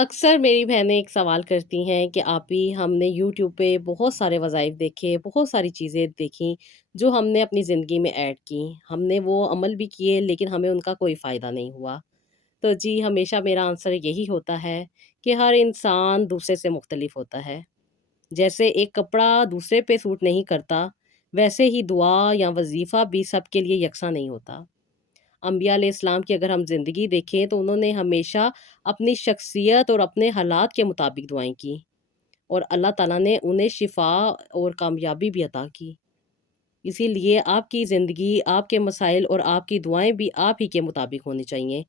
अक्सर मेरी बहनें एक सवाल करती हैं कि आपी हमने यूट्यूब पे बहुत सारे वज़ाइफ देखे, बहुत सारी चीज़ें देखी जो हमने अपनी ज़िंदगी में ऐड की। हमने वो अमल भी किए लेकिन हमें उनका कोई फ़ायदा नहीं हुआ। तो जी, हमेशा मेरा आंसर यही होता है कि हर इंसान दूसरे से मुख्तलिफ होता है। जैसे एक कपड़ा दूसरे पे सूट नहीं करता, वैसे ही दुआ या वज़ीफ़ा भी सबके लिए यकसा नहीं होता। अंबिया अलैहिस्सलाम की अगर हम ज़िंदगी देखें तो उन्होंने हमेशा अपनी शख्सियत और अपने हालात के मुताबिक दुआएँ की और अल्लाह ताला ने उन्हें शिफ़ा और कामयाबी भी अता की। इसीलिए आपकी ज़िंदगी, आपके मसाइल और आपकी दुआएँ भी आप ही के मुताबिक होनी चाहिए।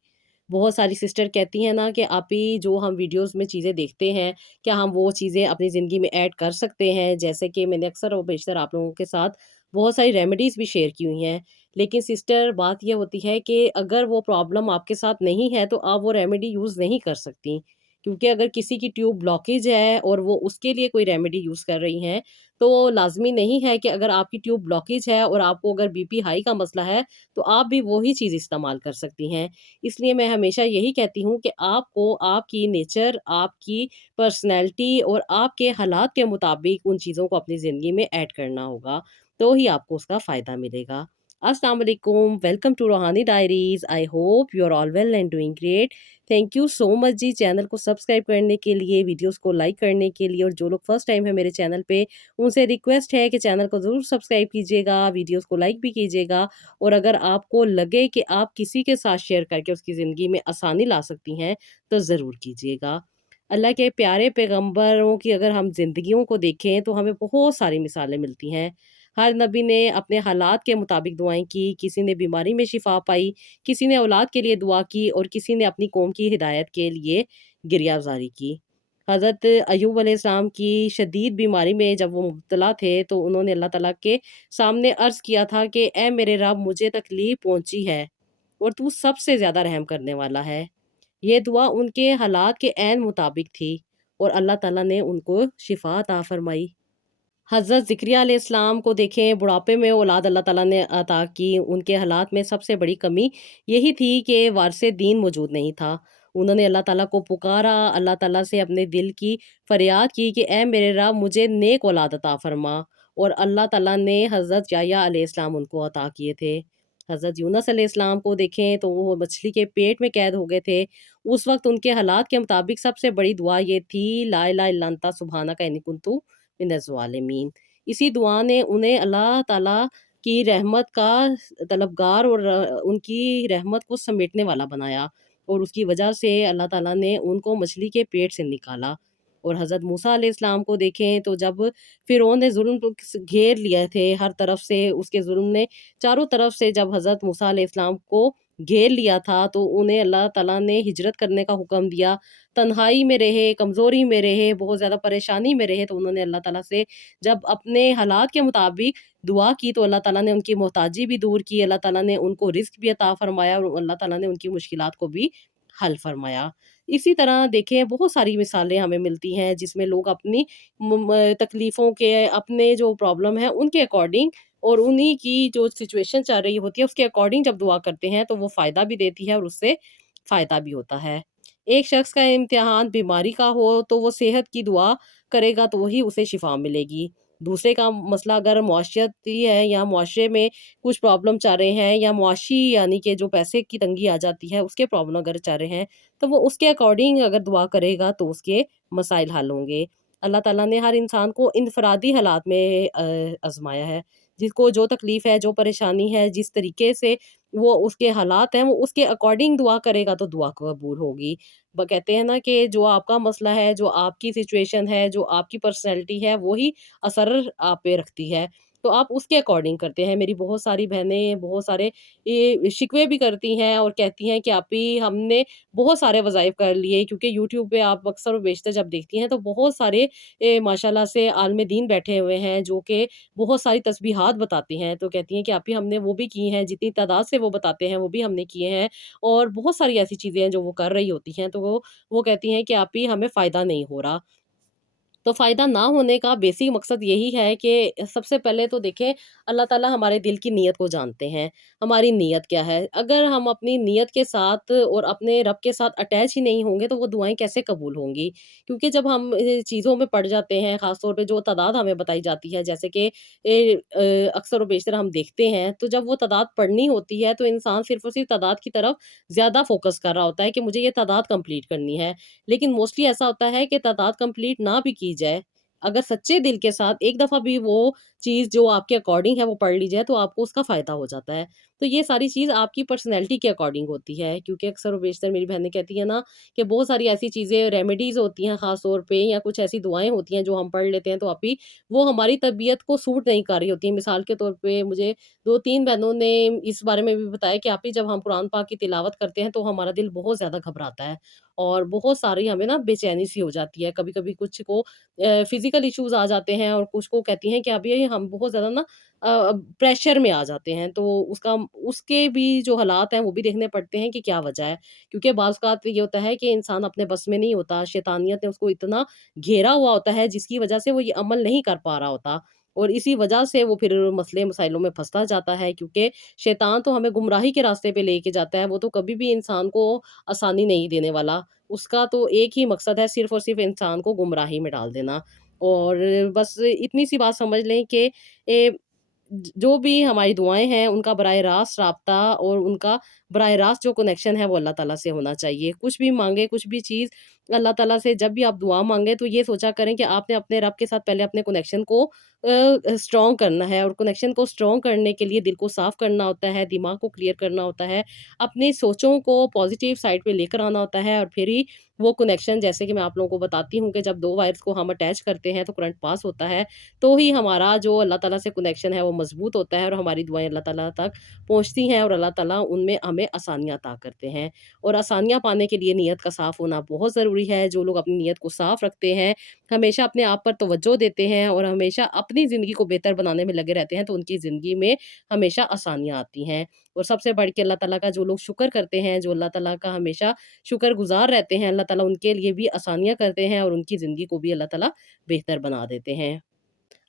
बहुत सारी सिस्टर कहती हैं ना कि आप ही जो हम वीडियोज़ में चीज़ें देखते हैं, क्या हम वो चीज़ें अपनी ज़िंदगी में ऐड कर सकते हैं? जैसे कि मैंने अक्सर और बेशतर आप लोगों के साथ बहुत सारी रेमेडीज़ भी शेयर की हुई हैं। लेकिन सिस्टर बात ये होती है कि अगर वो प्रॉब्लम आपके साथ नहीं है, तो आप वो रेमेडी यूज़ नहीं कर सकती। क्योंकि अगर किसी की ट्यूब ब्लॉकेज है और वो उसके लिए कोई रेमेडी यूज़ कर रही हैं, तो लाज़मी नहीं है कि अगर आपकी ट्यूब ब्लॉकेज है और आपको अगर बीपी हाई का मसला है, तो आप भी वो ही चीज़ इस्तेमाल कर सकती हैं। इसलिए मैं हमेशा यही कहती हूँ कि आपको आपकी नेचर, आपकी पर्सनैलिटी और आपके हालात के मुताबिक उन चीज़ों को अपनी ज़िंदगी में ऐड करना होगा, तो ही आपको उसका फ़ायदा मिलेगा। अस्सलाम वालेकुम, welcome to Roohani diaries. I hope you are all well and doing great. Thank you so much जी चैनल को सब्सक्राइब करने के लिए, वीडियोज़ को लाइक करने के लिए और जो लोग फर्स्ट टाइम है मेरे चैनल पे, उनसे रिक्वेस्ट है कि चैनल को ज़रूर सब्सक्राइब कीजिएगा, वीडियोज़ को लाइक भी कीजिएगा और अगर आपको लगे कि आप किसी के साथ शेयर करके उसकी ज़िंदगी में आसानी ला सकती हैं, तो ज़रूर कीजिएगा। अल्लाह के प्यारे पैगंबरों की अगर हम ज़िंदगियों को देखें, तो हमें बहुत सारी मिसालें मिलती हैं। हर नबी ने अपने हालात के मुताबिक दुआएँ की, किसी ने बीमारी में शिफ़ा पाई, किसी ने औलाद के लिए दुआ की और किसी ने अपनी कौम की हिदायत के लिए गिरयाज़ारी की। हज़रत अय्यूब अलैहिस्सलाम की शदीद बीमारी में जब वो मुब्तला थे, तो उन्होंने अल्लाह ताला के सामने अर्ज़ किया था कि ए मेरे रब, मुझे तकलीफ़ पहुँची है और तू सबसे ज़्यादा रहम करने वाला है। ये दुआ उनके हालात के ऐन मुताबिक थी और अल्लाह ताला ने उनको शिफ़ा अता फ़रमाई। हज़रत ज़िक्रिया अलैहिस्सलाम को देखें, बुढ़ापे में औलाद अल्लाह ताला ने अता की। उनके हालात में सबसे बड़ी कमी यही थी कि वारिसे दीन मौजूद नहीं था। उन्होंने अल्लाह ताला को पुकारा, अल्लाह ताला से अपने दिल की फ़रियाद की कि ऐ मेरे रब, मुझे नेक औलाद अता फ़रमा और अल्लाह ताला ने हज़रत याह्या अलैहिस्सलाम उनको अता किए थे। हज़रत यूनुस अलैहिस्सलाम को देखें तो वो मछली के पेट में कैद हो गए थे। उस वक़्त उनके हालात के मुताबिक सबसे बड़ी दुआ ये थी, ला इलाहा इल्ला अंता सुब्हानका इन्नी कुन्तु मिनज़्ज़ालिमीन। इसी दुआ ने उन्हें अल्लाह ताला की रहमत का तलबगार और उनकी रहमत को समेटने वाला बनाया और उसकी वजह से अल्लाह ताला ने उनको मछली के पेट से निकाला। और हज़रत मूसा अलैहिस्सलाम को देखें तो जब फ़िरौन ने ज़ुल्म को घेर लिए थे हर तरफ से, उसके ज़ुल्म ने चारों तरफ से जब हज़रत मूसा अलैहिस्सलाम को घेर लिया था, तो उन्हें अल्लाह ताला ने हिजरत करने का हुक्म दिया। तन्हाई में रहे, कमज़ोरी में रहे, बहुत ज़्यादा परेशानी में रहे, तो उन्होंने अल्लाह ताला से जब अपने हालात के मुताबिक दुआ की, तो अल्लाह ताला ने उनकी मोहताजी भी दूर की, अल्लाह ताला ने उनको रिज़्क भी अता फ़रमाया और अल्लाह ताला ने उनकी मुश्किलात को भी हल फ़रमाया। इसी तरह देखें बहुत सारी मिसालें हमें मिलती हैं जिसमें लोग अपनी तकलीफ़ों के अपने जो प्रॉब्लम है उनके अकॉर्डिंग और उन्हीं की जो सिचुएशन चल रही होती है उसके अकॉर्डिंग जब दुआ करते हैं तो वो फ़ायदा भी देती है और उससे फ़ायदा भी होता है। एक शख्स का इम्तिहान बीमारी का हो तो वो सेहत की दुआ करेगा तो ही उसे शिफ़ा मिलेगी। दूसरे का मसला अगर मुआशियती है या मुआशरे में कुछ प्रॉब्लम चल रहे हैं या मुआशी यानी कि जो पैसे की तंगी आ जाती है उसके प्रॉब्लम अगर चल रहे हैं, तो वो उसके अकॉर्डिंग अगर दुआ करेगा तो उसके मसाइल हल होंगे। अल्लाह ताला ने हर इंसान को इनफ़रादी हालात में आज़माया है। जिसको जो तकलीफ़ है, जो परेशानी है, जिस तरीके से वो उसके हालात हैं, वो उसके अकॉर्डिंग दुआ करेगा तो दुआ कबूल होगी। ब कहते हैं ना कि जो आपका मसला है, जो आपकी सिचुएशन है, जो आपकी पर्सनैलिटी है, वो ही असर आप पे रखती है। तो आप उसके अकॉर्डिंग करते हैं। मेरी बहुत सारी बहनें, बहुत सारे ये शिकवे भी करती हैं और कहती हैं कि आपी हमने बहुत सारे वज़ाइफ कर लिए क्योंकि यूट्यूब पे आप अक्सर और बेशतर जब देखती हैं तो बहुत सारे माशाल्लाह से आलिम दीन बैठे हुए हैं जो कि बहुत सारी तस्बीहात बताती हैं। तो कहती हैं कि आपी हमने वो भी की हैं, जितनी तादाद से वो बताते हैं वो भी हमने किए हैं और बहुत सारी ऐसी चीज़ें हैं जो वो कर रही होती हैं। तो वो कहती हैं कि आपी हमें फ़ायदा नहीं हो रहा। तो फ़ायदा ना होने का बेसिक मकसद यही है कि सबसे पहले तो देखें, अल्लाह ताला हमारे दिल की नीयत को जानते हैं, हमारी नीयत क्या है। अगर हम अपनी नीयत के साथ और अपने रब के साथ अटैच ही नहीं होंगे तो वो दुआएँ कैसे कबूल होंगी? क्योंकि जब हम चीज़ों में पड़ जाते हैं, ख़ास तौर पे जो तादाद हमें बताई जाती है, जैसे कि अक्सर और बेशतर हम देखते हैं, तो जब वो तादाद पढ़नी होती है तो इंसान सिर्फ़ और सिर्फ़ तादाद की तरफ ज़्यादा फ़ोकस कर रहा होता है कि मुझे ये तादाद कंप्लीट करनी है। लेकिन मोस्टली ऐसा होता है कि तादाद कंप्लीट ना भी की जाए, अगर सच्चे दिल के साथ एक दफ़ा भी वो चीज़ जो आपके अकॉर्डिंग है वो पढ़ ली जाए तो आपको उसका फ़ायदा हो जाता है। तो ये सारी चीज़ आपकी पर्सनैलिटी के अकॉर्डिंग होती है, क्योंकि अक्सर और बेशतर मेरी बहनें कहती हैं ना कि बहुत सारी ऐसी चीज़ें रेमेडीज़ होती हैं ख़ास तौर पे, या कुछ ऐसी दुआएँ होती हैं जो हम पढ़ लेते हैं तो अभी वो हमारी तबीयत को सूट नहीं कर रही होती हैं। मिसाल के तौर पे मुझे 2-3 बहनों ने इस बारे में भी बताया कि आप ही जब हम कुरान पाक की तिलावत करते हैं तो हमारा दिल बहुत ज़्यादा घबराता है और बहुत सारी हमें ना बेचैनी सी हो जाती है। कभी-कभी कुछ को फिज़िकल इश्यूज़ आ जाते हैं और कुछ को कहती हैं कि अभी हम बहुत ज़्यादा ना प्रेशर में आ जाते हैं। तो उसके भी जो हालात हैं वो भी देखने पड़ते हैं कि क्या वजह है। क्योंकि बाज़ औक़ात ये होता है कि इंसान अपने बस में नहीं होता, शैतानियत ने उसको इतना घेरा हुआ होता है जिसकी वजह से वो ये अमल नहीं कर पा रहा होता। और इसी वजह से वो फिर मसले-मसाइलों में फँसता जाता है, क्योंकि शैतान तो हमें गुमराही के रास्ते पे लेके जाता है, वो तो कभी भी इंसान को आसानी नहीं देने वाला। उसका तो एक ही मकसद है, सिर्फ़ और सिर्फ़ इंसान को गुमराही में डाल देना। और बस इतनी सी बात समझ लें कि ए जो भी हमारी दुआएँ हैं, उनका बराह रास्त राब्ता और उनका बराह रास्त जो कनेक्शन है, वो अल्लाह ताला से होना चाहिए। कुछ भी माँगे, कुछ भी चीज़ अल्लाह ताला से जब भी आप दुआ माँगे, तो ये सोचा करें कि आपने अपने रब के साथ पहले अपने कनेक्शन को स्ट्रॉन्ग करना है, और कनेक्शन को स्ट्रॉन्ग करने के लिए दिल को साफ़ करना होता है, दिमाग को क्लियर करना होता है, अपनी सोचों को पॉज़िटिव साइड पे लेकर आना होता है, और फिर ही वो कनेक्शन, जैसे कि मैं आप लोगों को बताती हूँ कि जब 2 वायर्स को हम अटैच करते हैं, तो करंट पास होता है, तो ही हमारा जो अल्लाह ताला से कनेक्शन है वो मज़बूत होता है और हमारी दुआएँ अल्लाह ताला तक पहुँचती हैं, और अल्लाह ताला उनमें हमें आसानियाँ अता करते हैं। और आसानियाँ पाने के लिए नीयत का साफ़ होना बहुत ज़रूरी है। जो लोग अपनी नीयत को साफ़ रखते हैं, हमेशा अपने आप पर तवज्जो देते हैं और हमेशा अपनी ज़िंदगी को बेहतर बनाने में लगे रहते हैं, तो उनकी ज़िंदगी में हमेशा आसानियाँ आती हैं। और सबसे बढ़ के अल्लाह ताला का जो लोग शुक्र करते हैं, जो अल्लाह ताला का हमेशा शुक्रगुज़ार रहते हैं, अल्लाह ताला उनके लिए भी आसानियाँ करते हैं और उनकी ज़िंदगी को भी अल्लाह ताला बेहतर बना देते हैं।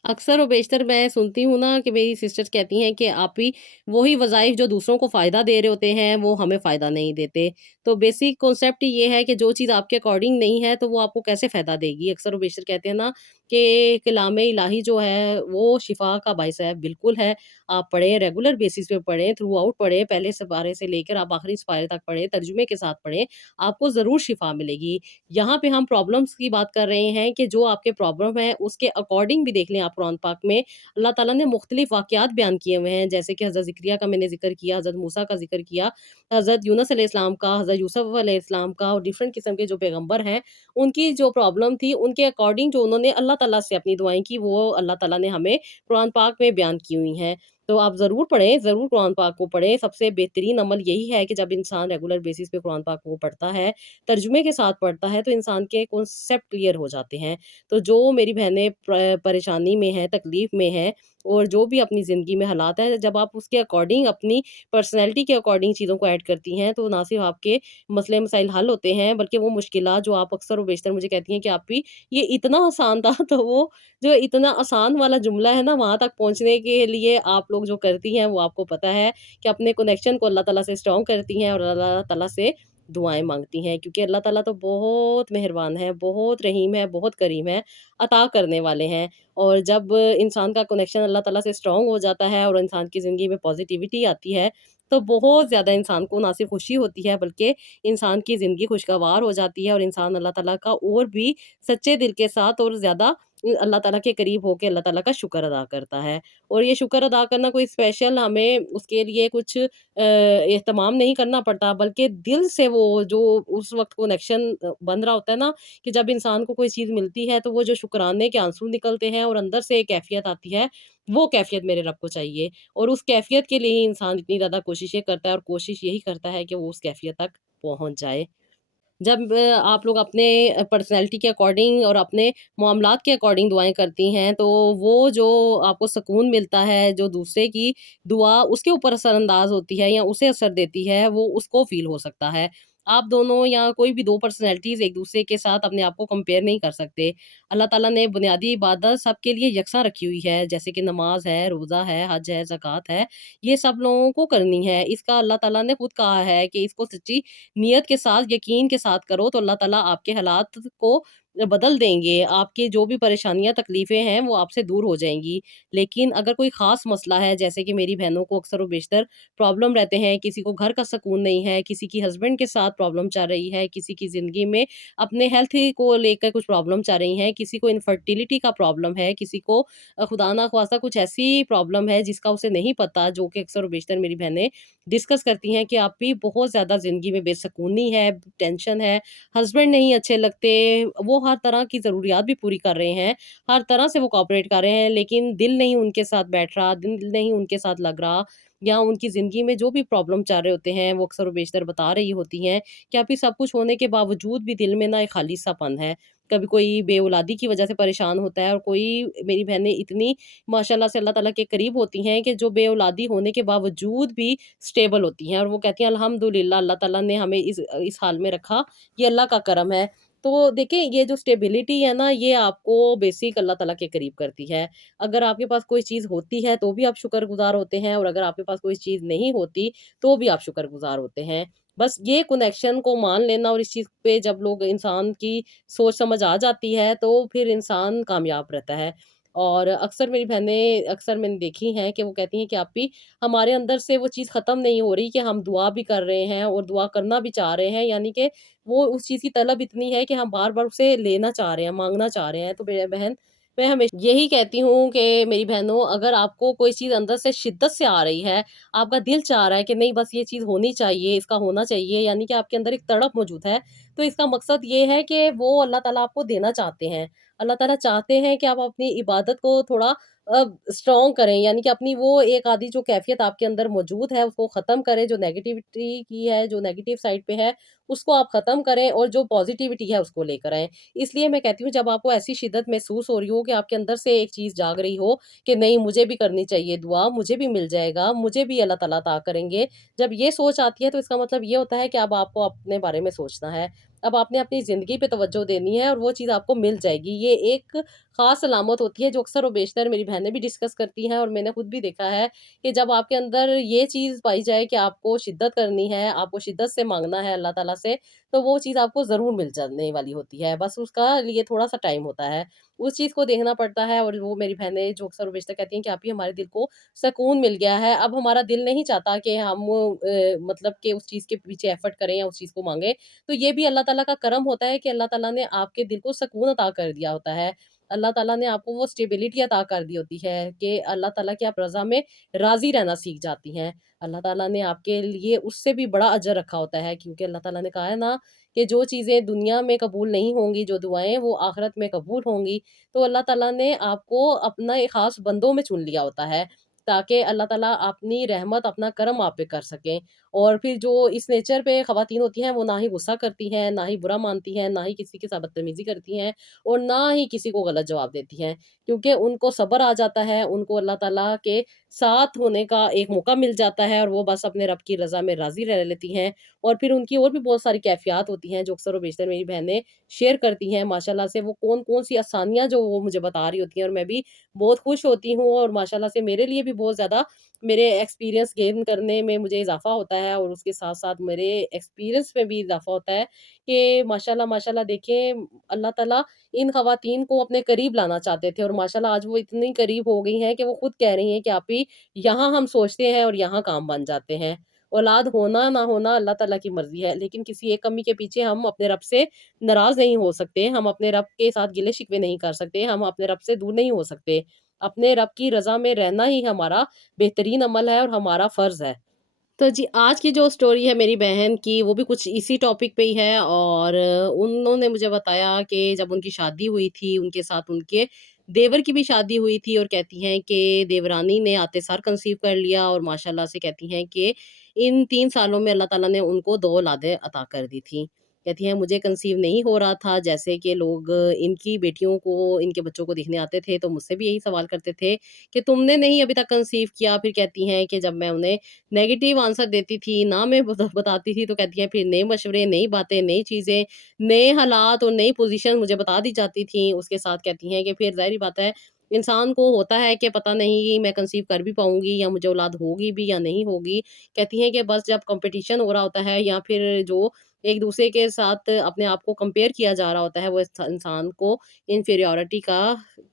अक्सर और बेशतर मैं सुनती हूँ ना कि मेरी सिस्टर्स कहती हैं कि आप ही वही वज़ाइफ जो दूसरों को फ़ायदा दे रहे होते हैं, वो हमें फ़ायदा नहीं देते। तो बेसिक कॉन्सेप्ट ये है कि जो चीज़ आपके अकॉर्डिंग नहीं है, तो वो आपको कैसे फ़ायदा देगी? अक्सर और बेशतर कहते हैं ना कि कलाम इलाही जो है, वो शिफ़ा का बाइस है। बिल्कुल है, आप पढ़ें, रेगुलर बेसिस पे पढ़ें, थ्रू आउट पढ़ें, पहले सिपारे से लेकर आप आखिरी सिपारे तक पढ़ें, तर्जुमे के साथ पढ़ें, आपको ज़रूर शिफ़ा मिलेगी। यहाँ पे हम प्रॉब्लम्स की बात कर रहे हैं कि जो आपके प्रॉब्लम है उसके अकॉर्डिंग भी देख लें आप कुरान पाक में अल्लाह ताला ने मुख्तलिफ वाक़यात बयान किए हुए हैं, जैसे कि हज़रत ज़िक्रिया का मैंने ज़िक्र किया, हज़रत मूसा का ज़िक्र किया, हज़रत यूनुस अलैहिस्सलाम का, हज़रत यूसुफ अलैहिस्सलाम का, और डिफरेंट किस्म के जो पैगंबर हैं, उनकी जो प्रॉब्लम थी उनके अकॉर्डिंग जो उन्होंने अल्लाह ताला से अपनी दुआएँ की, वो अल्लाह ताला ने हमें कुरान पाक में बयान की हुई हैं। तो आप ज़रूर पढ़ें, ज़रूर कुरान पाक को पढ़ें। सबसे बेहतरीन अमल यही है कि जब इंसान रेगुलर बेसिस पे कुरान पाक को पढ़ता है, तर्जुमे के साथ पढ़ता है, तो इंसान के कॉन्सेप्ट क्लियर हो जाते हैं। तो जो मेरी बहनें परेशानी में हैं, तकलीफ़ में हैं, और जो भी अपनी ज़िंदगी में हालात हैं, जब आप उसके अकॉर्डिंग अपनी पर्सनैलिटी के अकॉर्डिंग चीज़ों को ऐड करती हैं, तो ना सिर्फ़ आपके मसले-मसाइल हल होते हैं, बल्कि वो मुश्किलात जो आप अक्सर और बेशतर मुझे कहती हैं कि आप भी ये इतना आसान था, तो वो जो इतना आसान वाला जुमला है ना, वहाँ तक पहुँचने के लिए आप लोग जो करती हैं, वो आपको पता है कि अपने कनेक्शन को अल्लाह ताला से स्ट्रॉन्ग करती हैं और अल्लाह ताला से दुआएँ माँगती हैं, क्योंकि अल्लाह ताला तो बहुत मेहरबान है, बहुत रहीम है, बहुत करीम है, अता करने वाले हैं। और जब इंसान का कनेक्शन अल्लाह ताला से स्ट्रॉन्ग हो जाता है और इंसान की ज़िंदगी में पॉज़िटिविटी आती है, तो बहुत ज़्यादा इंसान को ना सिर्फ़ खुशी होती है, बल्कि इंसान की ज़िंदगी खुशगवार हो जाती है और इंसान अल्लाह ताला का और भी सच्चे दिल के साथ और ज़्यादा अल्लाह ताला के करीब होके अल्लाह ताला का शुक्र अदा करता है। और ये शुक्र अदा करना कोई स्पेशल हमें उसके लिए कुछ एहतमाम नहीं करना पड़ता, बल्कि दिल से वो जो उस वक़्त कनेक्शन बन रहा होता है ना, कि जब इंसान को कोई चीज़ मिलती है, तो वो जो शुकराने के आंसू निकलते हैं और अंदर से एक कैफ़ियत आती है, वो कैफ़ियत मेरे रब को चाहिए। और उस कैफ़ियत के लिए ही इंसान इतनी ज़्यादा कोशिशें करता है और कोशिश यही करता है कि वो उस कैफ़ियत तक पहुँच जाए। जब आप लोग अपने पर्सनैलिटी के अकॉर्डिंग और अपने मामलात के अकॉर्डिंग दुआएँ करती हैं, तो वो जो आपको सुकून मिलता है, जो दूसरे की दुआ उसके ऊपर असरअंदाज़ होती है या उसे असर देती है, वो उसको फ़ील हो सकता है। आप दोनों या कोई भी 2 पर्सनैलिटीज़ एक-दूसरे के साथ अपने आप को कंपेयर नहीं कर सकते। अल्लाह ताला ने बुनियादी इबादत सबके लिए यकसा रखी हुई है, जैसे कि नमाज़ है, रोज़ा है, हज है, ज़कात है, ये सब लोगों को करनी है। इसका अल्लाह ताला ने खुद कहा है कि इसको सच्ची नियत के साथ, यकीन के साथ करो तो अल्लाह ताला आपके हालात को बदल देंगे। आपकी जो भी परेशानियाँ, तकलीफ़ें हैं, वो आपसे दूर हो जाएँगी। लेकिन अगर कोई ख़ास मसला है, जैसे कि मेरी बहनों को अक्सर व बेशतर प्रॉब्लम रहते हैं, किसी को घर का सुकून नहीं है, किसी की हस्बैंड के साथ प्रॉब्लम चल रही है, किसी की ज़िंदगी में अपने हेल्थ ही को लेकर कुछ प्रॉब्लम चल रही हैं, किसी को इनफर्टिलिटी का प्रॉब्लम है, किसी को खुदा ना ख़वास्ता कुछ ऐसी प्रॉब्लम है जिसका उसे नहीं पता, जो कि अक्सर व बेशतर मेरी बहनें डिस्कस करती हैं कि आप भी बहुत ज़्यादा ज़िंदगी में बेसुकूनी है, टेंशन है, हस्बैंड नहीं अच्छे लगते, वो हर तरह की ज़रूरियात भी पूरी कर रहे हैं, हर तरह से वो कोऑपरेट कर रहे हैं, लेकिन दिल नहीं उनके साथ बैठ रहा, दिल नहीं उनके साथ लग रहा, या उनकी ज़िंदगी में जो भी प्रॉब्लम चल रहे होते हैं, वो अक्सर व बेशतर बता रही होती हैं कि अभी सब कुछ होने के बावजूद भी दिल में ना एक खाली-सापन है। कभी कोई बेऔलादी की वजह से परेशान होता है, और कोई मेरी बहनें इतनी माशाल्लाह से अल्लाह ताला के करीब होती हैं कि जो बेऔलादी होने के बावजूद भी स्टेबल होती हैं, और वो कहती हैं अल्हम्दुलिल्लाह, अल्लाह ताला ने हमें इस हाल में रखा, ये अल्लाह का करम है। तो देखिए, ये जो स्टेबिलिटी है ना, ये आपको बेसिक अल्लाह ताला के करीब करती है। अगर आपके पास कोई चीज़ होती है तो भी आप शुक्रगुज़ार होते हैं, और अगर आपके पास कोई चीज़ नहीं होती तो भी आप शुक्रगुज़ार होते हैं। बस ये कनेक्शन को मान लेना, और इस चीज़ पे जब लोग इंसान की सोच समझ आ जाती है तो फिर इंसान कामयाब रहता है। और अक्सर मेरी बहनें, अक्सर मैंने देखी हैं कि वो कहती हैं कि आप भी, हमारे अंदर से वो चीज़ ख़त्म नहीं हो रही कि हम दुआ भी कर रहे हैं और दुआ करना भी चाह रहे हैं, यानी कि वो उस चीज़ की तलब इतनी है कि हम बार-बार उसे लेना चाह रहे हैं, माँगना चाह रहे हैं। तो बहन, मैं हमेशा यही कहती हूँ कि मेरी बहनों, अगर आपको कोई चीज़ अंदर से शिद्दत से आ रही है, आपका दिल चाह रहा है कि नहीं बस ये चीज़ होनी चाहिए, इसका होना चाहिए, यानी कि आपके अंदर एक तड़प मौजूद है, तो इसका मकसद ये है कि वो अल्लाह ताला आपको देना चाहते हैं। अल्लाह ताला चाहते हैं कि आप अपनी इबादत को थोड़ा स्ट्रॉन्ग करें, यानी कि अपनी वो एक आधी जो कैफ़ियत आपके अंदर मौजूद है, उसको ख़त्म करें, जो नेगेटिविटी की है, जो नेगेटिव साइड पे है, उसको आप ख़त्म करें, और जो पॉज़िटिविटी है उसको लेकर आएँ। इसलिए मैं कहती हूँ, जब आपको ऐसी शिद्दत महसूस हो रही हो कि आपके अंदर से एक चीज़ जाग रही हो कि नहीं, मुझे भी करनी चाहिए दुआ, मुझे भी मिल जाएगा, मुझे भी अल्लाह ताला अता करेंगे। जब ये सोच आती है तो इसका मतलब ये होता है कि अब आपको अपने बारे में सोचना है। अब आपने अपनी ज़िंदगी पे तवज्जो देनी है, और वो चीज़ आपको मिल जाएगी। ये एक ख़ास अलामत होती है जो अक्सर व बेशतर मेरी बहनें भी डिस्कस करती हैं, और मैंने खुद भी देखा है कि जब आपके अंदर ये चीज़ पाई जाए कि आपको शिद्दत करनी है, आपको शिद्दत से माँगना है अल्लाह ताला से, तो वो चीज़ आपको ज़रूर मिल जाने वाली होती है। बस उसका लिए थोड़ा-सा टाइम होता है। उस चीज़ को देखना पड़ता है, और वो मेरी बहनें जो अक्सर व बेशतर कहती हैं कि आप ही, हमारे दिल को सुकून मिल गया है, अब हमारा दिल नहीं चाहता कि हम मतलब कि उस चीज़ के पीछे एफ़र्ट करें या उस चीज़ को माँगे। तो ये भी अल्लाह ताला का करम होता है कि अल्लाह ताला ने आपके दिल को सुकून अता कर दिया होता है। अल्लाह ताला ने आपको वो स्टेबिलिटी अता कर दी होती है कि अल्लाह ताला की आप रज़ा में राज़ी रहना सीख जाती हैं। अल्लाह ताला ने आपके लिए उससे भी बड़ा अजर रखा होता है, क्योंकि अल्लाह ताला ने कहा है ना कि जो चीज़ें दुनिया में कबूल नहीं होंगी, जो दुआएँ वो आखिरत में कबूल होंगी। तो अल्लाह ताला ने आपको अपना एक ख़ास बंदों में चुन लिया होता है, ताकि अल्लाह ताला अपनी रहमत, अपना करम आप पे कर सकें। और फिर जो इस नेचर पे ख़वातीन होती हैं, वो ना ही गुस्सा करती हैं, ना ही बुरा मानती हैं, ना ही किसी के साथ बदतमीज़ी करती हैं, और ना ही किसी को गलत जवाब देती हैं। क्योंकि उनको सब्र आ जाता है, उनको अल्लाह ताला के साथ होने का एक मौका मिल जाता है, और वो बस अपने रब की रज़ा में राज़ी रह लेती हैं। और फिर उनकी और भी बहुत सारी कैफ़ियत होती हैं, जो अक्सर व बेशतर मेरी बहनें शेयर करती हैं माशाल्लाह से। वो कौन-कौन सी आसानियाँ जो वो मुझे बता रही होती हैं, और मैं भी बहुत खुश होती हूँ, और माशाल्लाह से मेरे लिए भी बहुत ज़्यादा मेरे एक्सपीरियंस गेन करने में मुझे इज़ाफ़ा होता है, और उसके साथ-साथ मेरे एक्सपीरियंस में भी इज़ाफ़ा होता है कि माशाल्लाह, माशाल्लाह देखिए, अल्लाह ताला इन ख़वातीन को अपने करीब लाना चाहते थे, और माशाल्लाह आज वो इतनी करीब हो गई हैं कि वो खुद कह रही हैं कि आप ही, यहाँ हम सोचते हैं और यहाँ काम बन जाते हैं। औलाद होना ना होना अल्लाह ताला की मर्ज़ी है, लेकिन किसी एक कमी के पीछे हम अपने रब से नाराज़ नहीं हो सकते, हम अपने रब के साथ गिले-शिकवे नहीं कर सकते, हम अपने रब से दूर नहीं हो सकते। अपने रब की रज़ा में रहना ही हमारा बेहतरीन अमल है, और हमारा फ़र्ज़ है। तो जी, आज की जो स्टोरी है मेरी बहन की, वो भी कुछ इसी टॉपिक पे ही है, और उन्होंने मुझे बताया कि जब उनकी शादी हुई थी, उनके साथ उनके देवर की भी शादी हुई थी, और कहती हैं कि देवरानी ने आते सार कंसीव कर लिया, और माशाल्लाह से कहती हैं कि इन 3 सालों में अल्लाह ताला ने उनको 2 औलादें अता कर दी थी। कहती हैं मुझे कंसीव नहीं हो रहा था, जैसे कि लोग इनकी बेटियों को, इनके बच्चों को देखने आते थे तो मुझसे भी यही सवाल करते थे कि तुमने नहीं अभी तक कंसीव किया। फिर कहती हैं कि जब मैं उन्हें नेगेटिव आंसर देती थी, ना मैं बताती थी, तो कहती हैं फिर नए मशवरे, नई बातें, नई चीज़ें, नए हालात और नई पोज़ीशन मुझे बता दी जाती थी। उसके साथ कहती हैं कि फिर ज़ाहिर-सी बात है, इंसान को होता है कि पता नहीं मैं कंसीव कर भी पाऊँगी या मुझे औलाद होगी भी या नहीं होगी। कहती हैं कि बस जब कॉम्पिटिशन हो रहा होता है या फिर जो एक-दूसरे के साथ अपने आप को कंपेयर किया जा रहा होता है, वो इंसान को इन्फीरियॉरिटी का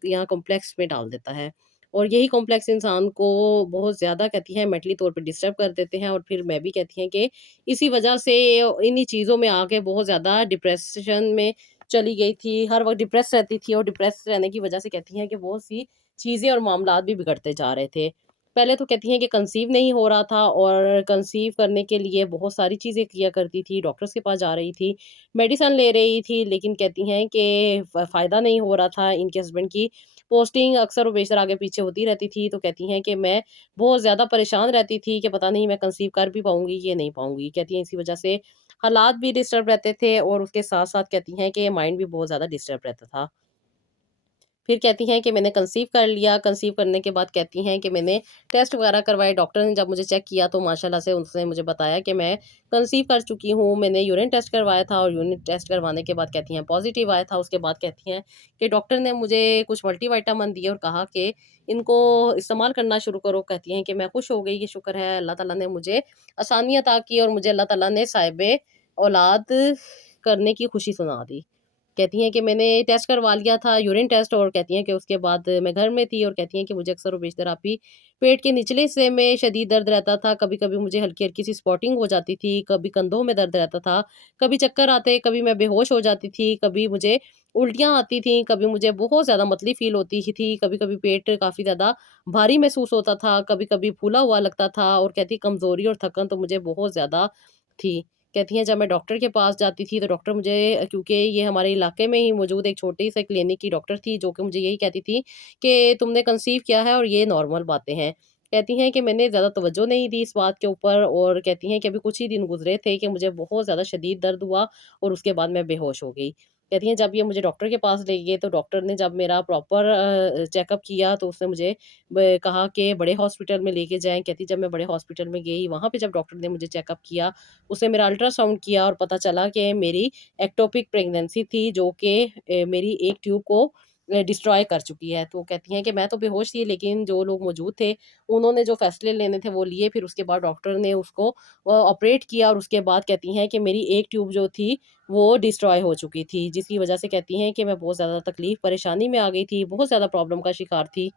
या कॉम्प्लेक्स में डाल देता है। और यही कॉम्प्लेक्स इंसान को बहुत ज़्यादा कहती हैं मेंटली तौर पे डिस्टर्ब कर देते हैं, और फिर मैं भी कहती हैं कि इसी वजह से इन्हीं चीज़ों में आके बहुत ज़्यादा डिप्रेशन में चली गई थी। हर वक़्त डिप्रेस रहती थी, और डिप्रेस रहने की वजह से कहती हैं कि बहुत सी चीज़ें और मामलात भी बिगड़ते जा रहे थे। पहले तो कहती हैं कि कंसीव नहीं हो रहा था, और कंसीव करने के लिए बहुत सारी चीज़ें किया करती थी, डॉक्टर्स के पास जा रही थी, मेडिसिन ले रही थी, लेकिन कहती हैं कि फ़ायदा नहीं हो रहा था। इनके हस्बैंड की पोस्टिंग अक्सर और बेशतर आगे-पीछे होती रहती थी, तो कहती हैं कि मैं बहुत ज़्यादा परेशान रहती थी कि पता नहीं मैं कंसीव कर भी पाऊँगी कि नहीं पाऊँगी। कहती हैं इसी वजह से हालात भी डिस्टर्ब रहते थे, और उसके साथ-साथ कहती हैं कि माइंड भी बहुत ज़्यादा डिस्टर्ब रहता था। फिर कहती हैं कि मैंने कंसीव कर लिया, कंसीव करने के बाद कहती हैं कि मैंने टेस्ट वगैरह करवाए, डॉक्टर ने जब मुझे चेक किया तो माशाल्लाह से उसने मुझे बताया कि मैं कंसीव कर चुकी हूँ। मैंने यूरिन टेस्ट करवाया था, और यूरिन टेस्ट करवाने के बाद कहती हैं पॉज़िटिव आया था। उसके बाद कहती हैं कि डॉक्टर ने मुझे कुछ मल्टीविटामिन दिए और कहा कि इनको इस्तेमाल करना शुरू करो। कहती हैं कि मैं खुश हो गई कि शुक्र है अल्लाह ताला ने मुझे आसानी अता की, और मुझे अल्लाह ताला ने साहिबे औलाद करने की खुशी सुना दी। कहती हैं कि मैंने टेस्ट करवा लिया था, यूरिन टेस्ट, और कहती हैं कि उसके बाद मैं घर में थी, और कहती हैं कि मुझे अक्सर और बेशतर आप ही पेट के निचले हिस्से में शदीद दर्द रहता था। कभी-कभी मुझे हल्की-हल्की सी स्पॉटिंग हो जाती थी, कभी कंधों में दर्द रहता था, कभी चक्कर आते, कभी मैं बेहोश हो जाती थी, कभी मुझे उल्टियाँ आती थीं, कभी मुझे बहुत ज़्यादा मतली फ़ील होती ही थी, कभी-कभी पेट काफ़ी ज़्यादा भारी महसूस होता था, कभी-कभी फूला हुआ लगता था, और कहती कमज़ोरी और थकन तो मुझे बहुत ज़्यादा थी। कहती हैं जब मैं डॉक्टर के पास जाती थी तो डॉक्टर मुझे, क्योंकि ये हमारे इलाके में ही मौजूद एक छोटी से क्लिनिक की डॉक्टर थी, जो कि मुझे यही कहती थी कि तुमने कंसीव किया है और ये नॉर्मल बातें हैं। कहती हैं कि मैंने ज़्यादा तवज्जो नहीं दी इस बात के ऊपर, और कहती हैं कि अभी कुछ ही दिन गुज़रे थे कि मुझे बहुत ज़्यादा शदीद दर्द हुआ, और उसके बाद मैं बेहोश हो गई। कहती हैं जब ये मुझे डॉक्टर के पास ले गए तो डॉक्टर ने जब मेरा प्रॉपर चेकअप किया तो उसने मुझे कहा कि बड़े हॉस्पिटल में लेके जाएँ। कहती जब मैं बड़े हॉस्पिटल में गई, वहाँ पे जब डॉक्टर ने मुझे चेकअप किया, उसने मेरा अल्ट्रासाउंड किया, और पता चला कि मेरी एक्टोपिक प्रेगनेंसी थी, जो कि मेरी एक ट्यूब को डिस्ट्रॉय कर चुकी है। तो कहती हैं कि मैं तो बेहोश थी, लेकिन जो लोग मौजूद थे, उन्होंने जो फ़ैसले लेने थे वो लिए। फिर उसके बाद डॉक्टर ने उसको ऑपरेट किया, और उसके बाद कहती हैं कि मेरी एक ट्यूब जो थी वो डिस्ट्रॉय हो चुकी थी, जिसकी वज़ह से कहती हैं कि मैं बहुत ज़्यादा तकलीफ़, परेशानी में आ गई थी, बहुत ज़्यादा प्रॉब्लम का शिकार थी।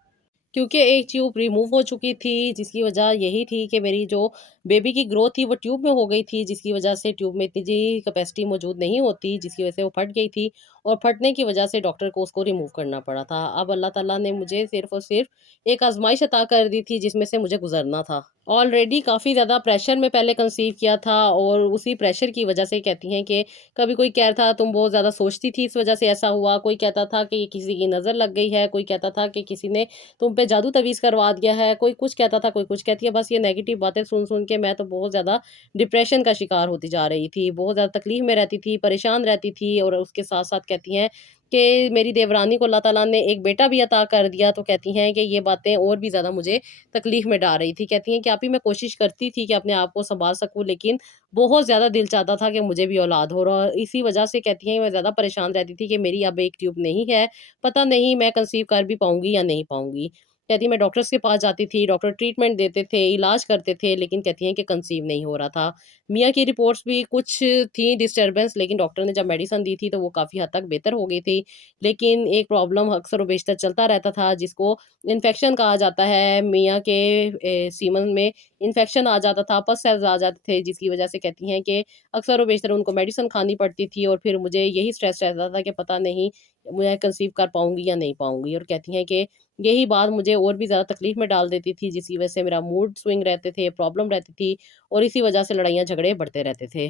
क्योंकि एक ट्यूब रिमूव हो चुकी थी, जिसकी वजह यही थी कि मेरी जो बेबी की ग्रोथ थी वो ट्यूब में हो गई थी, जिसकी वजह से ट्यूब में इतनी जी कैपेसिटी मौजूद नहीं होती, जिसकी वजह से वो फट गई थी, और फटने की वजह से डॉक्टर को उसको रिमूव करना पड़ा था। अब अल्लाह ताला ने मुझे सिर्फ़ और सिर्फ़ एक आज़माइश अता कर दी थी, जिसमें से मुझे गुज़रना था। ऑलरेडी काफ़ी ज़्यादा प्रेशर में पहले कंसीव किया था, और उसी प्रेशर की वजह से कहती हैं कि कभी कोई कह रहा था तुम बहुत ज़्यादा सोचती थी इस वजह से ऐसा हुआ, कोई कहता था कि ये किसी की नज़र लग गई है, कोई कहता था कि किसी ने तुम पे जादू तवीज़ करवा दिया है, कोई कुछ कहता था, कोई कुछ कहती है। बस ये नेगेटिव बातें सुन-सुन के मैं तो बहुत ज़्यादा डिप्रेशन का शिकार होती जा रही थी, बहुत ज़्यादा तकलीफ़ में रहती थी, परेशान रहती थी, और उसके साथ-साथ कहती हैं कि मेरी देवरानी को अल्लाह ताला ने एक बेटा भी अता कर दिया, तो कहती हैं कि ये बातें और भी ज़्यादा मुझे तकलीफ़ में डाल रही थी। कहती हैं कि आप ही मैं कोशिश करती थी कि अपने आप को सँभाल सकूँ, लेकिन बहुत ज़्यादा दिल चाहता था कि मुझे भी औलाद हो, और इसी वजह से कहती हैं मैं ज़्यादा परेशान रहती थी कि मेरी अब एक ट्यूब नहीं है, पता नहीं मैं कंसीव कर भी पाऊँगी या नहीं पाऊँगी। कहती मैं डॉक्टर्स के पास जाती थी, डॉक्टर ट्रीटमेंट देते थे, इलाज करते थे, लेकिन कहती हैं कि कंसीव नहीं हो रहा था। मियाँ की रिपोर्ट्स भी कुछ थी डिस्टर्बेंस, लेकिन डॉक्टर ने जब मेडिसिन दी थी तो वो काफ़ी हद तक बेहतर हो गई थी। लेकिन एक प्रॉब्लम अक्सर और बेशतर चलता रहता था, जिसको इन्फेक्शन कहा जाता है। मियाँ के सीमन में इन्फेक्शन आ जाता था, पस सेल्स आ जाते थे, जिसकी वजह से कहती हैं कि अक्सर और बेशतर उनको मेडिसिन खानी पड़ती थी, और फिर मुझे यही स्ट्रेस रहता था कि पता नहीं मैं कंसीव कर पाऊँगी या नहीं पाऊँगी, और कहती हैं कि यही बात मुझे और भी ज़्यादा तकलीफ़ में डाल देती थी, जिसकी वजह से मेरा मूड स्विंग रहते थे, प्रॉब्लम रहती थी, और इसी वजह से लड़ाइयाँ झगड़े बढ़ते रहते थे।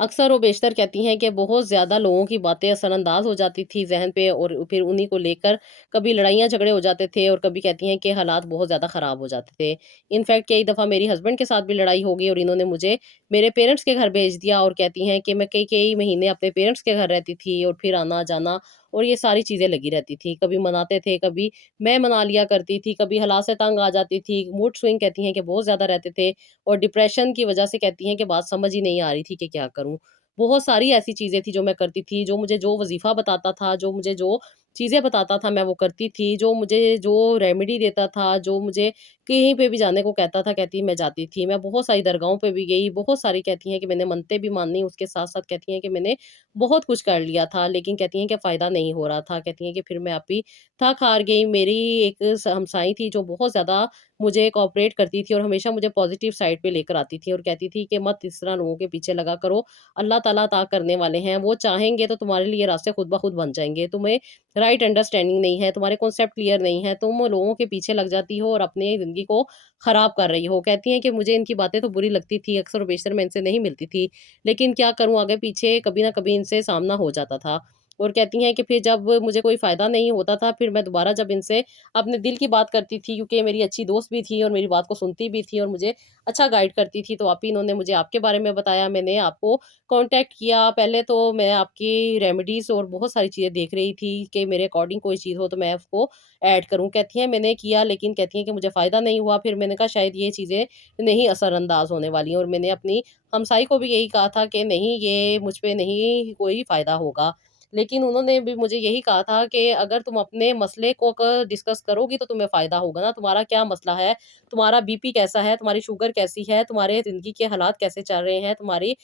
अक्सर वो बेशतर कहती हैं कि बहुत ज़्यादा लोगों की बातें असरअंदाज हो जाती थी ज़हन पे, और फिर उन्हीं को लेकर कभी लड़ाइयाँ झगड़े हो जाते थे, और कभी कहती हैं कि हालात बहुत ज़्यादा ख़राब हो जाते थे। इनफैक्ट कई दफ़ा मेरी हस्बैंड के साथ भी लड़ाई हो गई, और इन्होंने मुझे मेरे पेरेंट्स के घर भेज दिया, और कहती हैं कि मैं कई-कई महीने अपने पेरेंट्स के घर रहती थी, और फिर आना-जाना और ये सारी चीज़ें लगी रहती थी। कभी मनाते थे, कभी मैं मना लिया करती थी, कभी हालात से तंग आ जाती थी। मूड स्विंग कहती हैं कि बहुत ज़्यादा रहते थे, और डिप्रेशन की वजह से कहती हैं कि बात समझ ही नहीं आ रही थी कि क्या करूँ? बहुत सारी ऐसी चीज़ें थी जो मैं करती थी, जो मुझे जो वज़ीफ़ा बताता था, जो मुझे जो चीज़ें बताता था मैं वो करती थी, जो मुझे जो रेमेडी देता था, जो मुझे कहीं पे भी जाने को कहता था, कहती मैं जाती थी। मैं बहुत सारी दरगाहों पे भी गई, बहुत सारी कहती हैं कि मैंने मन्नतें भी मानी, उसके साथ-साथ कहती हैं कि मैंने बहुत कुछ कर लिया था, लेकिन कहती हैं कि फ़ायदा नहीं हो रहा था। कहती हैं कि फिर मैं आप ही थक-हार गई। मेरी एक हमसाई थी जो बहुत ज़्यादा मुझे कोऑपरेट करती थी, और हमेशा मुझे पॉज़िटिव साइड पे लेकर आती थी, और कहती थी कि मत इस तरह लोगों के पीछे लगा करो। अल्लाह ताला अता करने वाले हैं, वो चाहेंगे तो तुम्हारे लिए रास्ते खुद ब खुद बन जाएँगे। तुम्हें राइट अंडरस्टैंडिंग नहीं है, तुम्हारे कॉन्सेप्ट क्लियर नहीं है, तुम लोगों के पीछे लग जाती हो और अपनी ज़िंदगी को ख़राब कर रही हो। कहती हैं कि मुझे इनकी बातें तो बुरी लगती थी, अक्सर और बेशतर मैं इनसे नहीं मिलती थी, लेकिन क्या करूँ, आगे-पीछे कभी न कभी इनसे सामना हो जाता था। और कहती हैं कि फिर जब मुझे कोई फ़ायदा नहीं होता था, फिर मैं दोबारा जब इनसे अपने दिल की बात करती थी, क्योंकि ये मेरी अच्छी दोस्त भी थी और मेरी बात को सुनती भी थी और मुझे अच्छा गाइड करती थी, तो आप ही इन्होंने मुझे आपके बारे में बताया, मैंने आपको कॉन्टैक्ट किया। पहले तो मैं आपकी रेमेडीज़ और बहुत सारी चीज़ें देख रही थी कि मेरे अकॉर्डिंग कोई चीज़ हो तो मैं उसको ऐड करूँ। कहती हैं मैंने किया, लेकिन कहती हैं कि मुझे फ़ायदा नहीं हुआ। फिर मैंने कहा शायद ये चीज़ें नहीं असरअंदाज़ होने वाली हैं, और मैंने अपनी हमसाई को भी यही कहा था कि नहीं, ये मुझ पे नहीं कोई फ़ायदा होगा। लेकिन उन्होंने भी मुझे यही कहा था कि अगर तुम अपने मसले को डिस्कस करोगी तो तुम्हें फ़ायदा होगा ना, तुम्हारा क्या मसला है? तुम्हारा बीपी कैसा है? तुम्हारी शुगर कैसी है? तुम्हारे ज़िंदगी के हालात कैसे चल रहे हैं? तुम्हारी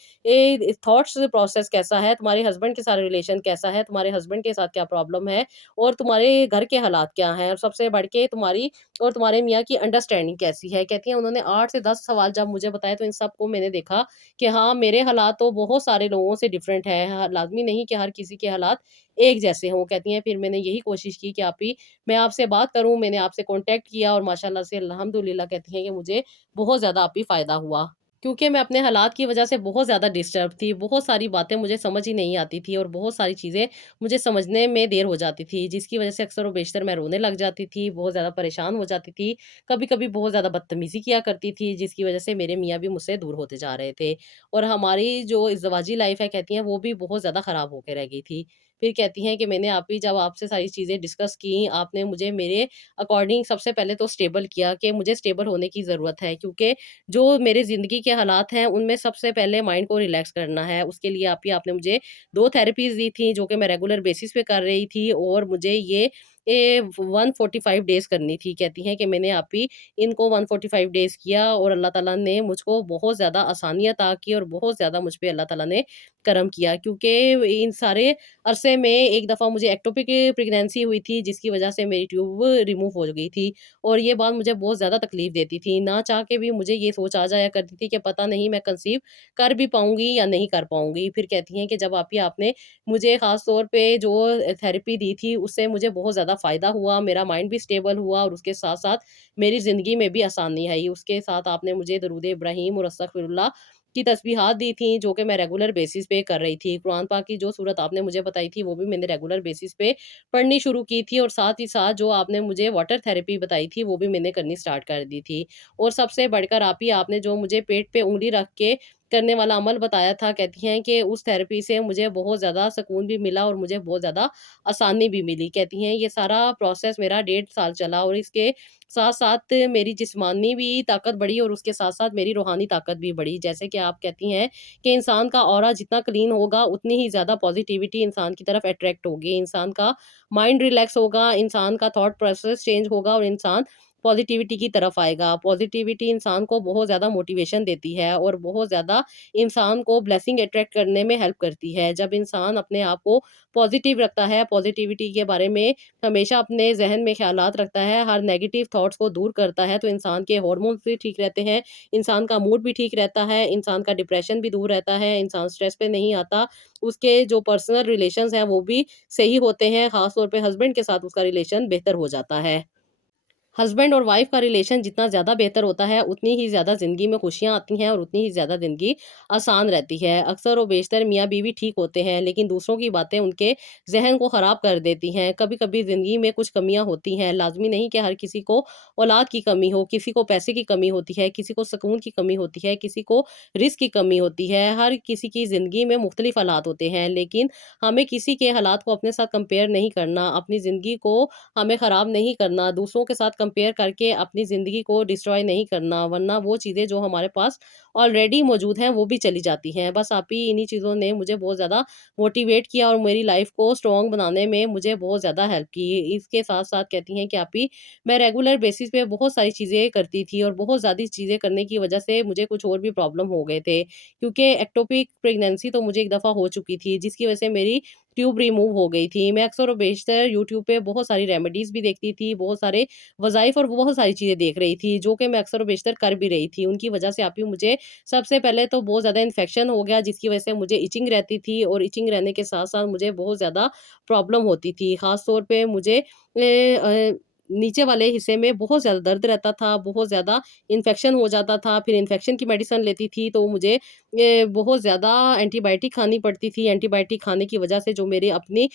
थॉट्स प्रोसेस कैसा है? तुम्हारे हस्बैंड के साथ रिलेशन कैसा है? तुम्हारे हस्बैंड के साथ क्या प्रॉब्लम है? और तुम्हारे घर के हालात क्या हैं? और सबसे बढ़ के तुम्हारी और तुम्हारे मियाँ की अंडरस्टैंडिंग कैसी है? कहती हैं उन्होंने 8 से 10 सवाल जब मुझे बताए, तो इन सबको मैंने देखा कि हाँ, मेरे हालात तो बहुत सारे लोगों से डिफरेंट है। हाँ, लाज़मी नहीं कि हर किसी के हालात एक जैसे हों। कहती हैं फिर मैंने यही कोशिश की कि आप ही मैं आपसे बात करूँ, मैंने आपसे कॉन्टैक्ट किया, और माशाअल्लाह से अल्हम्दुलिल्लाह कहती हैं कि मुझे बहुत ज़्यादा आप ही फ़ायदा हुआ। क्योंकि मैं अपने हालात की वज़ह से बहुत ज़्यादा डिस्टर्ब थी, बहुत सारी बातें मुझे समझ ही नहीं आती थी, और बहुत सारी चीज़ें मुझे समझने में देर हो जाती थी, जिसकी वज़ह से अक्सर व बेशतर मैं रोने लग जाती थी, बहुत ज़्यादा परेशान हो जाती थी। कभी-कभी बहुत ज़्यादा बदतमीज़ी किया करती थी, जिसकी वज़ह से मेरे मियाँ भी मुझसे दूर होते जा रहे थे, और हमारी जो इज़्ज़वाजी लाइफ़ है कहती हैं वो भी बहुत ज़्यादा ख़राब होके रह गई थी। फिर कहती हैं कि मैंने आप ही जब आपसे सारी चीज़ें डिस्कस की, आपने मुझे मेरे अकॉर्डिंग सबसे पहले तो स्टेबल किया कि मुझे स्टेबल होने की ज़रूरत है, क्योंकि जो मेरे ज़िंदगी के हालात हैं, उनमें सबसे पहले माइंड को रिलैक्स करना है। उसके लिए आप ही आपने मुझे 2 थेरेपीज़ दी थी, जो कि मैं रेगुलर बेसिस पे कर रही थी, और मुझे ये 145 डेज़ करनी थी। कहती हैं कि मैंने आप ही इनको 145 डेज़ किया, और अल्लाह ताला ने मुझको बहुत ज़्यादा आसानी अता की, और बहुत ज़्यादा मुझ पे अल्लाह ताला ने करम किया, क्योंकि इन सारे अरसे में एक दफ़ा मुझे एक्टोपिक प्रेगनेंसी हुई थी, जिसकी वज़ह से मेरी ट्यूब रिमूव हो गई थी, और ये बात मुझे बहुत ज़्यादा तकलीफ़ देती थी। ना चाह के भी मुझे ये सोच आ जाया करती थी कि पता नहीं मैं कंसीव कर भी पाऊँगी या नहीं कर पाऊँगी। फिर कहती हैं कि जब आप ही आपने मुझे ख़ास तौर पे जो थेरेपी दी थी, उससे मुझे बहुत ज़्यादा फ़ायदा हुआ, मेरा माइंड भी स्टेबल हुआ, और उसके साथ-साथ मेरी ज़िंदगी में भी आसानी आई। उसके साथ आपने मुझे दरूद इब्राहीम और अस्तगफिरुल्लाह की तस्बीहात दी थी, जो कि मैं रेगुलर बेसिस पे कर रही थी। कुरान पाक की जो सूरत आपने मुझे बताई थी, वो भी मैंने रेगुलर बेसिस पे पढ़नी शुरू की थी, और साथ ही साथ जो आपने मुझे वाटर थेरेपी बताई थी, वो भी मैंने करनी स्टार्ट कर दी थी। और सबसे बढ़कर आप ही आपने जो मुझे पेट पे उँगली रख के करने वाला अमल बताया था, कहती हैं कि उस थेरेपी से मुझे बहुत ज़्यादा सुकून भी मिला, और मुझे बहुत ज़्यादा आसानी भी मिली। कहती हैं ये सारा प्रोसेस मेरा 1.5 साल चला, और इसके साथ-साथ मेरी जिस्मानी भी ताकत बढ़ी, और उसके साथ-साथ मेरी रूहानी ताकत भी बढ़ी। जैसे कि आप कहती हैं कि इंसान का ऑरा जितना क्लीन होगा, उतनी ही ज़्यादा पॉज़िटिविटी इंसान की तरफ अट्रैक्ट होगी। इंसान का माइंड रिलैक्स होगा, इंसान का थॉट प्रोसेस चेंज होगा, और इंसान पॉज़िटिविटी की तरफ आएगा। पॉज़िटिविटी इंसान को बहुत ज़्यादा मोटिवेशन देती है, और बहुत ज़्यादा इंसान को ब्लेसिंग अट्रैक्ट करने में हेल्प करती है। जब इंसान अपने आप को पॉज़िटिव रखता है, पॉज़िटिविटी के बारे में हमेशा अपने ज़हन में ख़्यालात रखता है, हर नेगेटिव थॉट्स को दूर करता है, तो इंसान के हार्मोन्स भी ठीक रहते हैं, इंसान का मूड भी ठीक रहता है, इंसान का डिप्रेशन भी दूर रहता है, इंसान स्ट्रेस पे नहीं आता, उसके जो पर्सनल रिलेशंस हैं वो भी सही होते हैं, ख़ास तौर पे हस्बैंड के साथ उसका रिलेशन बेहतर हो जाता है। हस्बैंड और वाइफ का रिलेशन जितना ज़्यादा बेहतर होता है, उतनी ही ज़्यादा ज़िंदगी में खुशियाँ आती हैं और उतनी ही ज़्यादा ज़िंदगी आसान रहती है। अक्सर और बेशतर मियाँ-बीवी ठीक होते हैं, लेकिन दूसरों की बातें उनके ज़हन को ख़राब कर देती हैं। कभी-कभी ज़िंदगी में कुछ कमियाँ होती हैं, लाज़मी नहीं कि हर किसी को औलाद की कमी हो, किसी को पैसे की कमी होती है, किसी को सुकून की कमी होती है, किसी को रिज़्क की कमी होती है। हर किसी की ज़िंदगी में मुख्तलिफ़ हालात होते हैं, लेकिन हमें किसी के हालात को अपने साथ कंपेयर नहीं करना, अपनी ज़िंदगी को हमें ख़राब नहीं करना, दूसरों के साथ कंपेयर करके अपनी ज़िंदगी को डिस्ट्रॉय नहीं करना, वरना वो चीज़ें जो हमारे पास ऑलरेडी मौजूद हैं, वो भी चली जाती हैं। बस आप ही इन्हीं चीज़ों ने मुझे बहुत ज़्यादा मोटिवेट किया और मेरी लाइफ़ को स्ट्रॉन्ग बनाने में मुझे बहुत ज़्यादा हेल्प की। इसके साथ-साथ कहती हैं कि आप ही मैं रेगुलर बेसिस पे बहुत सारी चीज़ें करती थी और बहुत ज़्यादा चीज़ें करने की वज़ह से मुझे कुछ और भी प्रॉब्लम हो गए थे। क्योंकि एक्टोपिक प्रेगनेंसी तो मुझे एक दफ़ा हो चुकी थी, जिसकी वजह से मेरी ट्यूब रिमूव हो गई थी। मैं अक्सर और बेशतर यूट्यूब पे बहुत सारी रेमेडीज़ भी देखती थी, बहुत सारे वज़ाइफ और बहुत सारी चीज़ें देख रही थी, जो कि मैं अक्सर और बेशतर कर भी रही थी। उनकी वजह से आप ही मुझे सबसे पहले तो बहुत ज़्यादा इन्फेक्शन हो गया, जिसकी वजह से मुझे इचिंग रहती थी और इचिंग रहने के साथ-साथ मुझे बहुत ज़्यादा प्रॉब्लम होती थी। ख़ास तौर पे मुझे नीचे वाले हिस्से में बहुत ज़्यादा दर्द रहता था, बहुत ज़्यादा इन्फेक्शन हो जाता था। फिर इन्फेक्शन की मेडिसिन लेती थी, तो मुझे बहुत ज़्यादा एंटीबायोटिक खानी पड़ती थी। एंटीबायोटिक खाने की वजह से जो मेरी अपनी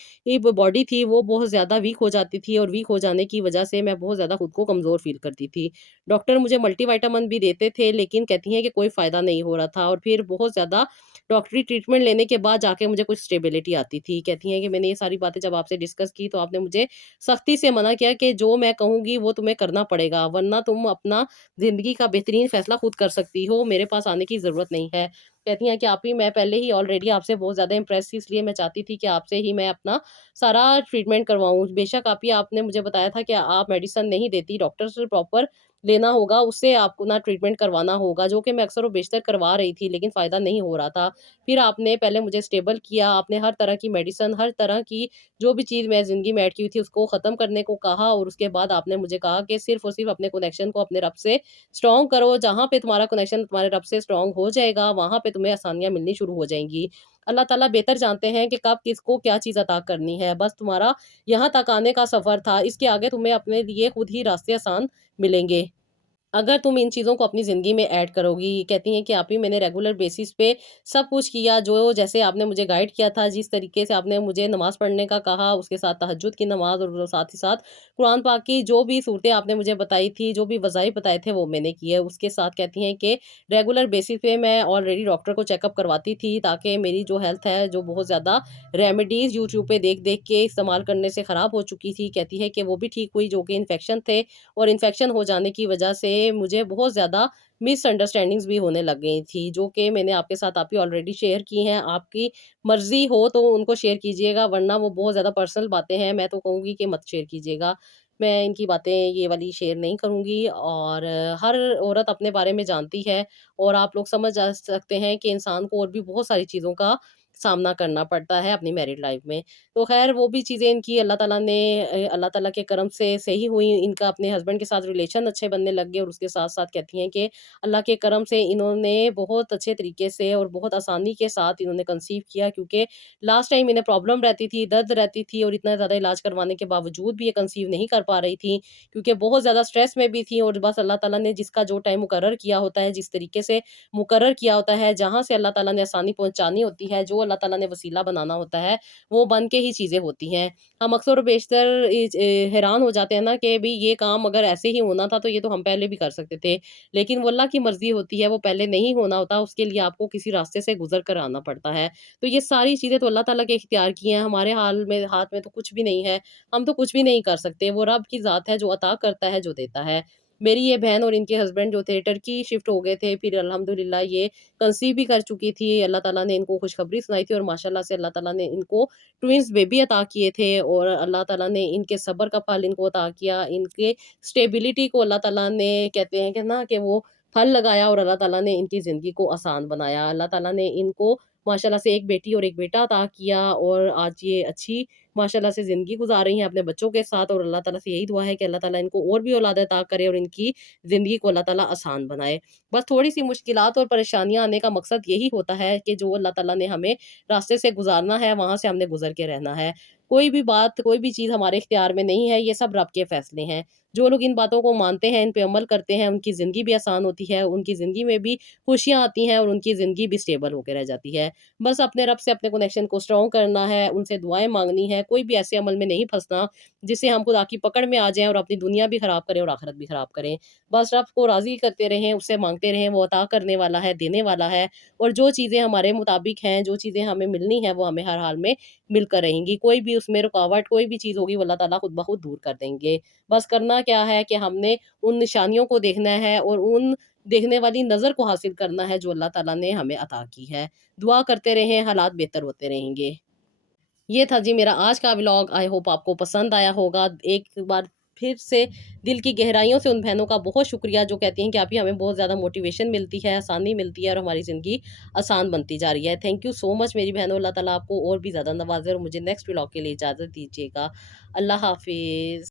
बॉडी थी, वो बहुत ज़्यादा वीक हो जाती थी और वीक हो जाने की वजह से मैं बहुत ज़्यादा खुद को कमज़ोर फ़ील करती थी। डॉक्टर मुझे मल्टीविटामिन भी देते थे, लेकिन कहती हैं कि कोई फ़ायदा नहीं हो रहा था और फिर बहुत ज़्यादा डॉक्टरी ट्रीटमेंट लेने के बाद जाके मुझे कुछ स्टेबिलिटी आती थी। कहती हैं कि मैंने ये सारी बातें जब आपसे डिस्कस की, तो आपने मुझे सख्ती से मना किया कि जो मैं कहूँगी वो तुम्हें करना पड़ेगा, वरना तुम अपना ज़िंदगी का बेहतरीन फ़ैसला खुद कर सकती हो, मेरे पास आने की ज़रूरत नहीं है। कहती हैं कि आप ही मैं पहले ही ऑलरेडी आपसे बहुत ज़्यादा इम्प्रेस थी, इसलिए मैं चाहती थी कि आपसे ही मैं अपना सारा ट्रीटमेंट करवाऊँ। बेशक आप ही आपने मुझे बताया था कि आप मेडिसिन नहीं देती, डॉक्टर से प्रॉपर लेना होगा, उससे आपको ना ट्रीटमेंट करवाना होगा, जो कि मैं अक्सर और बेशतर करवा रही थी, लेकिन फ़ायदा नहीं हो रहा था। फिर आपने पहले मुझे स्टेबल किया, आपने हर तरह की मेडिसिन, हर तरह की जो भी चीज़ मैं ज़िंदगी में ऐड की हुई थी, उसको ख़त्म करने को कहा और उसके बाद आपने मुझे कहा कि सिर्फ़ और सिर्फ़ अपने कनेक्शन को अपने रब से स्ट्रॉन्ग करो, जहाँ पे तुम्हारा कनेक्शन तुम्हारे रब से स्ट्रॉन्ग हो जाएगा, वहाँ पे तुम्हें आसानियाँ मिलनी शुरू हो जाएँगी। अल्लाह ताला बेहतर जानते हैं कि कब किसको क्या चीज़ अता करनी है। बस तुम्हारा यहाँ तक आने का सफ़र था, इसके आगे तुम्हें अपने लिए खुद ही रास्ते आसान मिलेंगे। अगर तुम इन चीज़ों को अपनी ज़िंदगी में ऐड करोगी, कहती हैं कि आप ही मैंने रेगुलर बेसिस पे सब कुछ किया, जो जैसे आपने मुझे गाइड किया था, जिस तरीके से आपने मुझे नमाज़ पढ़ने का कहा, उसके साथ तहज्जुद की नमाज़ और साथ ही साथ कुरान पाक की जो भी सूरतें आपने मुझे बताई थी, जो भी वज़ाइफ बताए थे, वो मैंने किए। उसके साथ कहती हैं कि रेगुलर बेसिस पे मैं ऑलरेडी डॉक्टर को चेकअप करवाती थी, ताकि मेरी जो हेल्थ है, जो बहुत ज़्यादा रेमेडीज़ यूट्यूब पे देख-देख के इस्तेमाल करने से ख़राब हो चुकी थी, कहती है कि वो भी ठीक हुई, जो कि इन्फेक्शन थे और इन्फेक्शन हो जाने की वजह से मुझे बहुत ज़्यादा मिसअंडरस्टैंडिंग्स भी होने लग गई थी, जो कि मैंने आपके साथ आप ही ऑलरेडी शेयर की हैं। आपकी मर्ज़ी हो तो उनको शेयर कीजिएगा, वरना वो बहुत ज़्यादा पर्सनल बातें हैं, मैं तो कहूँगी कि मत शेयर कीजिएगा। मैं इनकी बातें ये वाली शेयर नहीं करूँगी और हर औरत अपने बारे में जानती है और आप लोग समझ जा सकते हैं कि इंसान को और भी बहुत सारी चीज़ों का सामना करना पड़ता है अपनी मैरिड लाइफ़ में। तो ख़ैर वो भी चीज़ें इनकी अल्लाह ताला ने अल्लाह ताला के करम से सही हुई। इनका अपने हस्बैंड के साथ रिलेशन अच्छे बनने लग गए और उसके साथ-साथ कहती हैं कि अल्लाह के करम से इन्होंने बहुत अच्छे तरीके से और बहुत आसानी के साथ इन्होंने कंसीव किया, क्योंकि लास्ट टाइम इन्हें प्रॉब्लम रहती थी, दर्द रहती थी और इतना ज़्यादा इलाज करवाने के बावजूद भी ये कंसीव नहीं कर पा रही थी, क्योंकि बहुत ज़्यादा स्ट्रेस में भी थी और बस अल्लाह ताला ने जिसका जो टाइम मुकर्रर किया होता है, जिस तरीके से मुकर्रर किया होता है, जहाँ से अल्लाह ताला ने आसानी पहुँचानी होती है, जो अल्लाह ताला ने वसीला बनाना होता है, वो बन के ही चीज़ें होती हैं। हम अक्सर और बेशतर हैरान हो जाते हैं ना कि भई ये काम अगर ऐसे ही होना था, तो ये तो हम पहले भी कर सकते थे। लेकिन वो अल्लाह की मर्ज़ी होती है, वो पहले नहीं होना होता, उसके लिए आपको किसी रास्ते से गुज़र कर आना पड़ता है। तो ये सारी चीज़ें तो अल्लाह ताला के इख्तियार की हैं, हमारे हाथ में तो कुछ भी नहीं है, हम तो कुछ भी नहीं कर सकते। वो रब की ज़ात है जो अता करता है, जो देता है। मेरी ये बहन और इनके हस्बैंड जो थे टर्की शिफ्ट हो गए थे, फिर अल्हम्दुलिल्लाह ये कंसीव भी कर चुकी थी। अल्लाह ताला ने इनको खुशखबरी सुनाई थी और माशाल्लाह से अल्लाह ताला ने इनको ट्विन्स बेबी अता किए थे और अल्लाह ताला ने इनके सब्र का फल इनको अता किया। इनके स्टेबिलिटी को अल्लाह ताला ने कहते हैं कि ना कि वो फल लगाया और अल्लाह ताला ने इनकी ज़िंदगी को आसान बनाया। अल्लाह ताला ने इनको माशाल्लाह से एक बेटी और एक बेटा अता किया और आज ये अच्छी माशाल्लाह से ज़िंदगी गुज़ार रही हैं अपने बच्चों के साथ और अल्लाह ताला से यही दुआ है कि अल्लाह ताला इनको और भी औलाद अता करे और इनकी ज़िंदगी को अल्लाह ताला आसान बनाए। बस थोड़ी-सी मुश्किलात और परेशानियाँ आने का मकसद यही होता है कि जो अल्लाह ताला ने हमें रास्ते से गुज़ारना है, वहाँ से हमने गुज़र के रहना है। कोई भी बात, कोई भी चीज़ हमारे इख्तियार में नहीं है, ये सब रब के फ़ैसले हैं। जो लोग इन बातों को मानते हैं, इन पे अमल करते हैं, उनकी ज़िंदगी भी आसान होती है, उनकी ज़िंदगी में भी खुशियाँ आती हैं और उनकी ज़िंदगी भी स्टेबल होके रह जाती है। बस अपने रब से अपने कनेक्शन को स्ट्रॉन्ग करना है, उनसे दुआएँ माँगनी है, कोई भी ऐसे अमल में नहीं फँसना, जिससे हम खुदा की पकड़ में आ जाएँ और अपनी दुनिया भी खराब करें और आखिरत भी खराब करें। बस रब को राज़ी करते रहें, उससे माँगते रहें, वो अता करने वाला है, देने वाला है, और जो चीज़ें हमारे मुताबिक हैं, जो चीज़ें हमें मिलनी है, वो हमें हर हाल में मिलकर रहेंगी। कोई भी उसमें रुकावट, कोई भी चीज़ होगी, वो अल्लाह ताला खुद ब खुद दूर कर देंगे। बस करना क्या है कि हमने उन निशानियों को देखना है और उन देखने वाली नज़र को हासिल करना है, जो अल्लाह ताला ने हमें अता की है। दुआ करते रहें, हालात बेहतर होते रहेंगे। ये था जी मेरा आज का व्लॉग। आई होप आपको पसंद आया होगा। एक बार फिर से दिल की गहराइयों से उन बहनों का बहुत शुक्रिया जो कहती हैं कि आप ही हमें बहुत ज़्यादा मोटिवेशन मिलती है, आसानी मिलती है और हमारी ज़िंदगी आसान बनती जा रही है। थैंक यू सो मच मेरी बहनों। अल्लाह ताला आपको और भी ज़्यादा नवाज़े और मुझे नेक्स्ट व्लॉग के लिए इजाज़त दीजिएगा। अल्लाह हाफ़िज़।